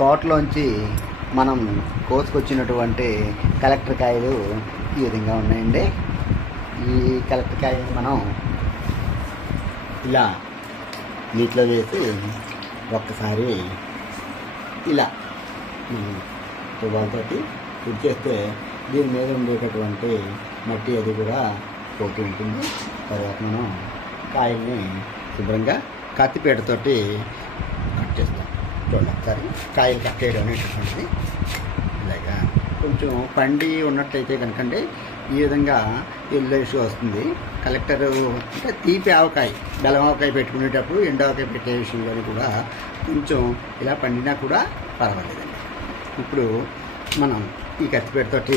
తోటలోంచి మనం కోసుకొచ్చినటువంటి కలెక్టర్ కాయలు ఈ విధంగా ఉన్నాయండి. ఈ కలెక్టర్ కాయలు మనం ఇలా నీటిలో వేసి ఒక్కసారి ఇలా మనం తువ్వాలతోటి ఫుడ్ చేస్తే దీని మీద ఉండేటటువంటి మట్టి అది కూడా పోటీ ఉంటుంది. తర్వాత మనం కాయల్ని శుభ్రంగా కత్తిపీటతోటి కట్ చేస్తాం. చూడండి ఒకసారి. కాయలు కట్ చేయడం అనేటటువంటిది. ఇలాగా కొంచెం పండి ఉన్నట్టయితే కనుకండి ఈ విధంగా ఎల్లోష్ వస్తుంది. కలెక్టర్ అంటే తీపి ఆవకాయ బెలం ఆవకాయ పెట్టుకునేటప్పుడు ఎండు ఆవకాయ పెట్టే విషయం కానీ కూడా కొంచెం ఇలా పండినా కూడా పర్వాలేదండి. ఇప్పుడు మనం ఈ కత్తిపేటతోటి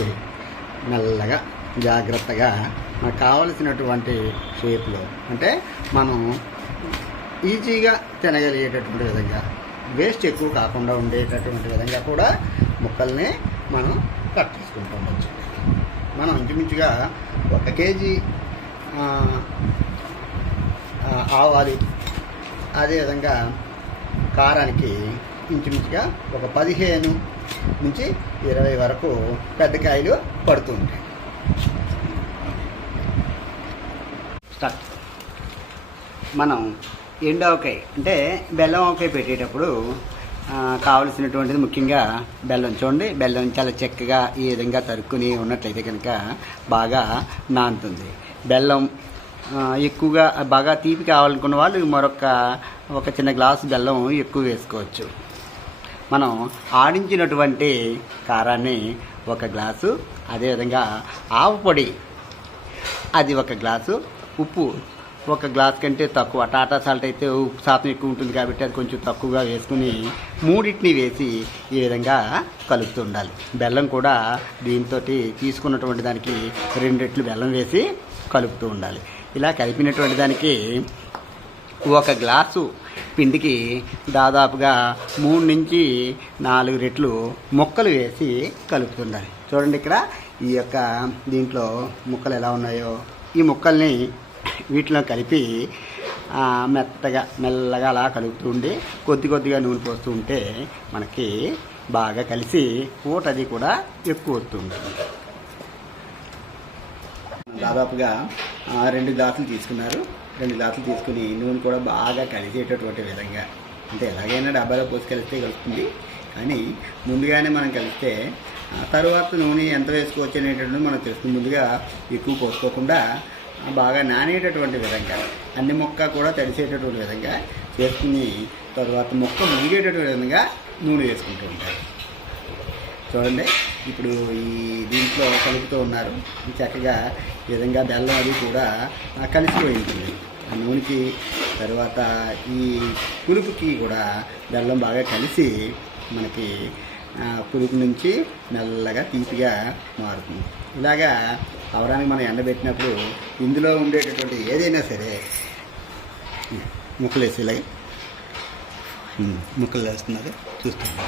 మెల్లగా జాగ్రత్తగా మనకు కావలసినటువంటి షేప్లో అంటే మనం ఈజీగా తినగలిగేటటువంటి విధంగా వేస్ట్ ఎక్కువ కాకుండా ఉండేటటువంటి విధంగా కూడా ముక్కల్ని మనం కట్ చేసుకుంటూ ఉండొచ్చు. మనం ఇంచుమించుగా ఒక కేజీ ఆ, ఆవాలు అదేవిధంగా కారానికి ఇంచుమించుగా ఒక పదిహేను నుంచి ఇరవై వరకు పెద్ద కాయలు పడుతూ ఉంటాయి. స్టార్ట్. మనం ఎండావకాయ అంటే బెల్లం ఆవకాయ పెట్టేటప్పుడు కావలసినటువంటిది ముఖ్యంగా బెల్లం. చూడండి బెల్లం చాలా చక్కగా ఈ విధంగా తరుక్కుని ఉన్నట్లయితే కనుక బాగా నానుతుంది. బెల్లం ఎక్కువగా బాగా తీపి కావాలనుకున్న వాళ్ళు మరొక ఒక చిన్న గ్లాసు బెల్లం ఎక్కువ వేసుకోవచ్చు. మనం ఆడించినటువంటి కారాన్ని ఒక గ్లాసు అదేవిధంగా ఆవు పొడి అది ఒక గ్లాసు ఉప్పు ఒక గ్లాస్ కంటే తక్కువ. టాటా సాల్ట్ అయితే ఉప్పు శాతం ఎక్కువ ఉంటుంది కాబట్టి అది కొంచెం తక్కువగా వేసుకుని మూడింటిని వేసి ఈ విధంగా కలుపుతూ ఉండాలి. బెల్లం కూడా దీంతో తీసుకున్నటువంటి దానికి రెండు రెట్లు బెల్లం వేసి కలుపుతూ ఉండాలి. ఇలా కలిపినటువంటి దానికి ఒక గ్లాసు పిండికి దాదాపుగా మూడు నుంచి నాలుగు రెట్లు ముక్కలు వేసి కలుపుతుండాలి చూడండి ఇక్కడ ఈ యొక్క దీంట్లో ముక్కలు ఎలా ఉన్నాయో. ఈ ముక్కల్ని వీటిలో కలిపి మెత్తగా మెల్లగా అలా కలుపుతూ ఉండి కొద్ది కొద్దిగా నూనె పోస్తూ ఉంటే మనకి బాగా కలిసి పూట అది కూడా ఎక్కువ వస్తుంది. దాదాపుగా రెండు గ్లాసులు తీసుకున్నారు. రెండు గ్లాసులు తీసుకుని నూనె కూడా బాగా కలిసేటటువంటి విధంగా. అంటే ఎలాగైనా డబ్బాలో పోసి కలిస్తే కలుస్తుంది. కానీ ముందుగానే మనం కలిస్తే తర్వాత నూనె ఎంత వేసుకోవచ్చు అనేటటువంటి మనకు తెలుస్తుంది. ముందుగా ఎక్కువ పోసుకోకుండా బాగా నానేటటువంటి విధంగా అన్ని మొక్క కూడా తడిసేటటువంటి విధంగా చేసుకుని తర్వాత మొక్క మునిగేటటువంటి విధంగా నూనె వేసుకుంటూ ఉంటారు. చూడండి ఇప్పుడు ఈ దీంట్లో కలుపుతూ ఉన్నారు. చక్కగా ఈ విధంగా బెల్లం అది కూడా ఆ, కలిసిపోయి ఉంటుంది ఆ నూనెకి తర్వాత ఈ పులుపుకి కూడా బెల్లం బాగా కలిసి మనకి పులుపు నుంచి మెల్లగా తీపిగా మారుతుంది. ఇలాగా అవరానికి మనం ఎండబెట్టినప్పుడు ఇందులో ఉండేటటువంటి ఏదైనా సరే ముక్కలు వేసి ఇలాగే ముక్కలు వేస్తున్నారు. చూస్తున్నాం.